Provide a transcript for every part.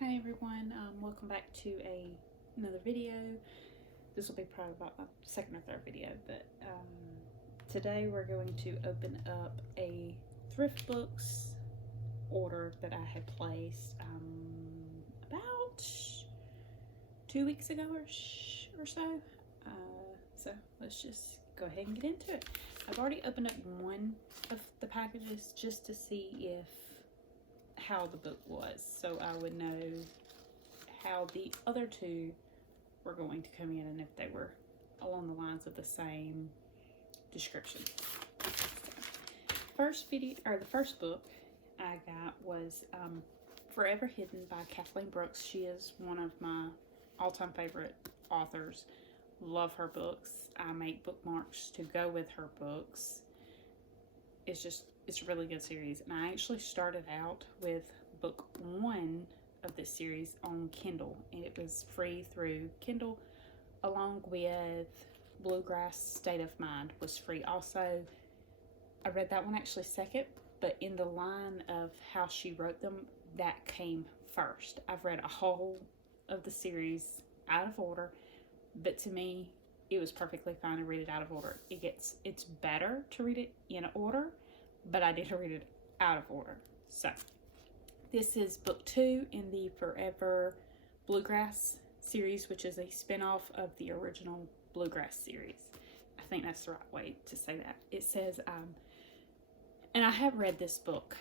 Hi everyone, welcome back to another video. This will be probably about my second or third video, but today we're going to open up a Thrift Books order that I had placed about 2 weeks ago or so. So let's just go ahead and get into it. I've already opened up one of the packages just to see how the book was, so I would know how the other two were going to come in and if they were along the lines of the same description. The first book I got was Forever Hidden by Kathleen Brooks. She is one of my all-time favorite authors. Love her books. I make bookmarks to go with her books. It's a really good series, and I actually started out with book 1 of this series on Kindle, and it was free through Kindle, along with Bluegrass State of Mind was free. Also, I read that one actually second, but in the line of how she wrote them, that came first. I've read a whole of the series out of order, but to me, it was perfectly fine to read it out of order. It's better to read it in order, but I did read it out of order. So this is book 2 in the Forever Bluegrass series, which is a spin-off of the original Bluegrass series. I think that's the right way to say that. It says, and I have read this book.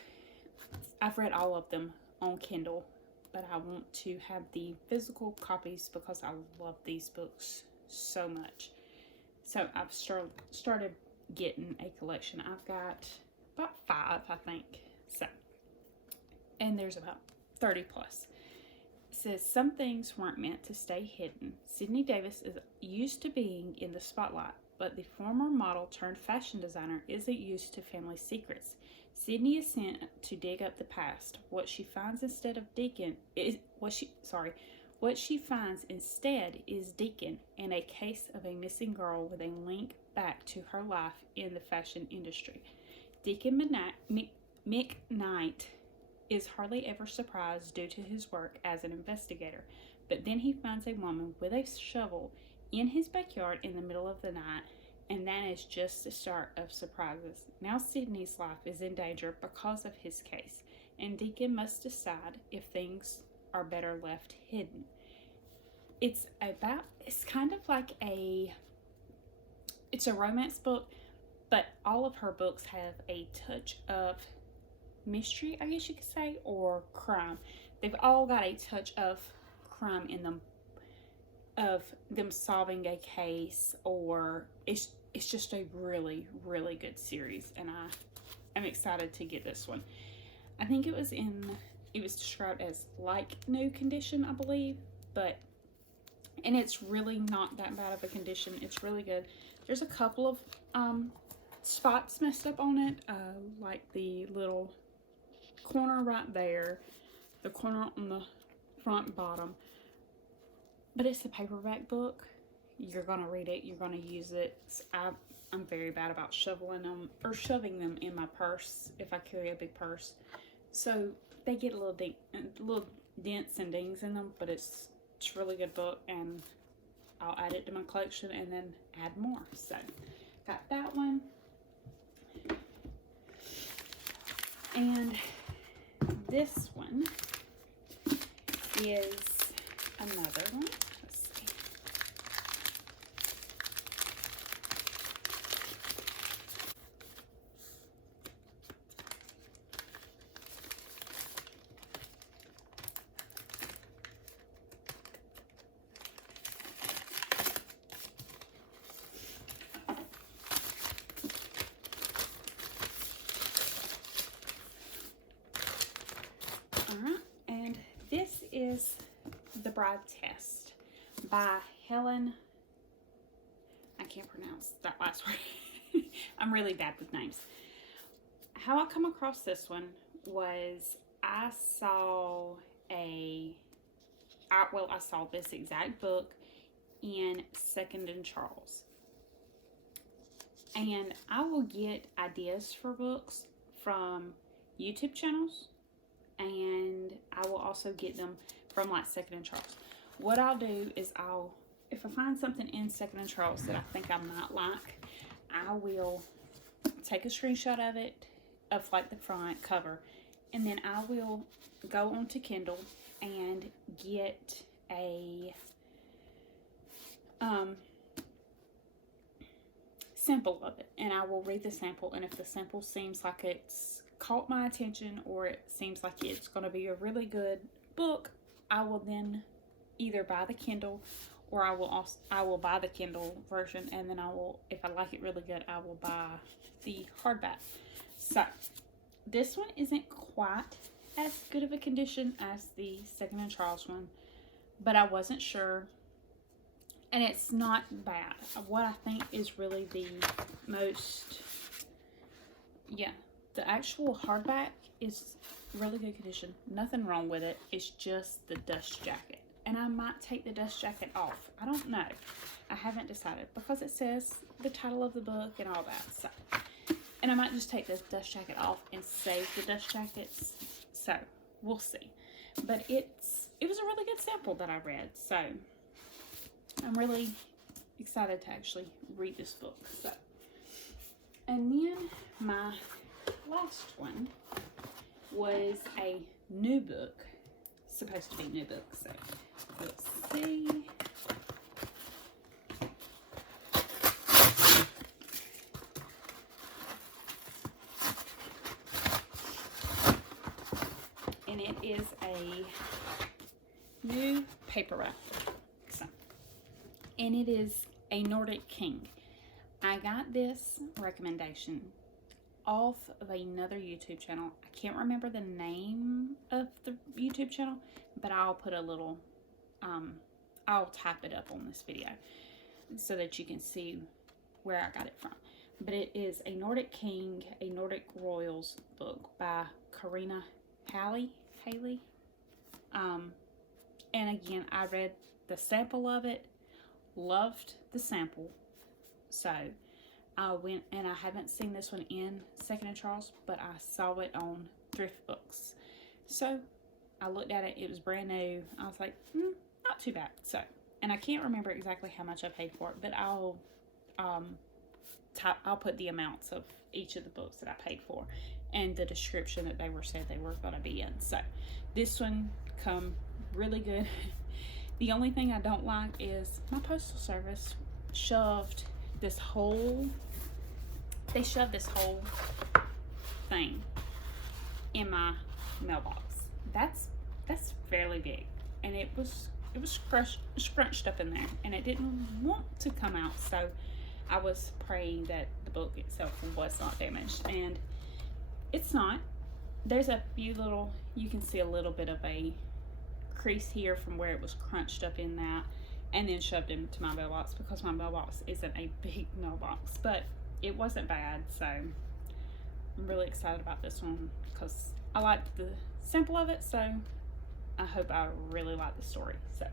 I've read all of them on Kindle, but I want to have the physical copies because I love these books so much. So I've started getting a collection. I've got about 5, I think. So, and there's about 30 plus. It says, some things weren't meant to stay hidden. Sydney Davis is used to being in the spotlight, but the former model turned fashion designer isn't used to family secrets. Sydney is sent to dig up the past. What she finds instead is Deacon and a case of a missing girl with a link back to her life in the fashion industry. Deacon McKnight is hardly ever surprised due to his work as an investigator, but then he finds a woman with a shovel in his backyard in the middle of the night, and that is just the start of surprises. Now Sydney's life is in danger because of his case, and Deacon must decide if things are better left hidden. It's kind of like it's a romance book, but all of her books have a touch of mystery, I guess you could say, or crime. They've all got a touch of crime in them, of them solving a case, or it's just a really, really good series, and I'm excited to get this one. I think it was described as like new condition, I believe, and it's really not that bad of a condition. It's really good. There's a couple of spots messed up on it, like the little corner right there, the corner on the front bottom, but it's a paperback book. You're gonna read it, you're gonna use it. I'm very bad about shoving them in my purse if I carry a big purse, so they get a little dents and dings in them, but it's a really good book, and I'll add it to my collection and then add more. So got that one, and this one is another one. Let's see. Alright, and this is The Bride Test by Helen. I can't pronounce that last word. I'm really bad with names. How I come across this one was I saw this exact book in Second and Charles. And I will get ideas for books from YouTube channels, and I will also get them from like Second and Charles. What I'll do is if I find something in Second and Charles that I think I might like, I will take a screenshot of it, of like the front cover, and then I will go onto Kindle and get a sample of it, and I will read the sample, and if the sample seems like it's caught my attention or it seems like it's going to be a really good book, I will then either buy the Kindle, or I will buy the Kindle version, and then if I like it really good, I will buy the hardback. So this one isn't quite as good of a condition as the Second and Charles one, but I wasn't sure, and it's not bad. What I think is really the most, the actual hardback is really good condition. Nothing wrong with it. It's just the dust jacket. And I might take the dust jacket off. I don't know. I haven't decided, because it says the title of the book and all that. So, and I might just take this dust jacket off and save the dust jackets. So we'll see. But it was a really good sample that I read. So I'm really excited to actually read this book. So, and then my last one was a new book. Supposed to be a new book. So let's see. And it is a new paperback. So, and it is a Nordic King. I got this recommendation off of another YouTube channel. I can't remember the name of the YouTube channel, but I'll put a little, I'll type it up on this video so that you can see where I got it from. But it is a Nordic King, a Nordic Royals book by Karina Haley. And again, I read the sample of it, loved the sample, so I went, and I haven't seen this one in Second and Charles, but I saw it on Thrift Books. So I looked at it. It was brand new. I was like, not too bad. So, and I can't remember exactly how much I paid for it, but I'll put the amounts of each of the books that I paid for and the description that they said they were going to be in. So this one come really good. The only thing I don't like is my postal service shoved this whole thing in my mailbox. That's fairly big, and it was scrunched up in there, and it didn't want to come out. So I was praying that the book itself was not damaged, and it's not. There's a few little, you can see a little bit of a crease here from where it was crunched up in that and then shoved into my mailbox, because my mailbox isn't a big mailbox, but it wasn't bad. So I'm really excited about this one because I liked the sample of it, so I hope I really like the story. So,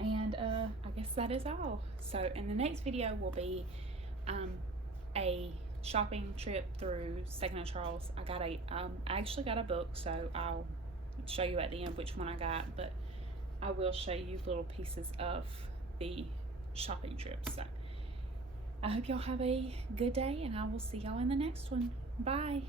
and I guess that is all. So in the next video will be a shopping trip through Second and Charles. I actually got a book, so I'll show you at the end which one I got, but I will show you little pieces of the shopping trip. So I hope y'all have a good day, and I will see y'all in the next one. Bye.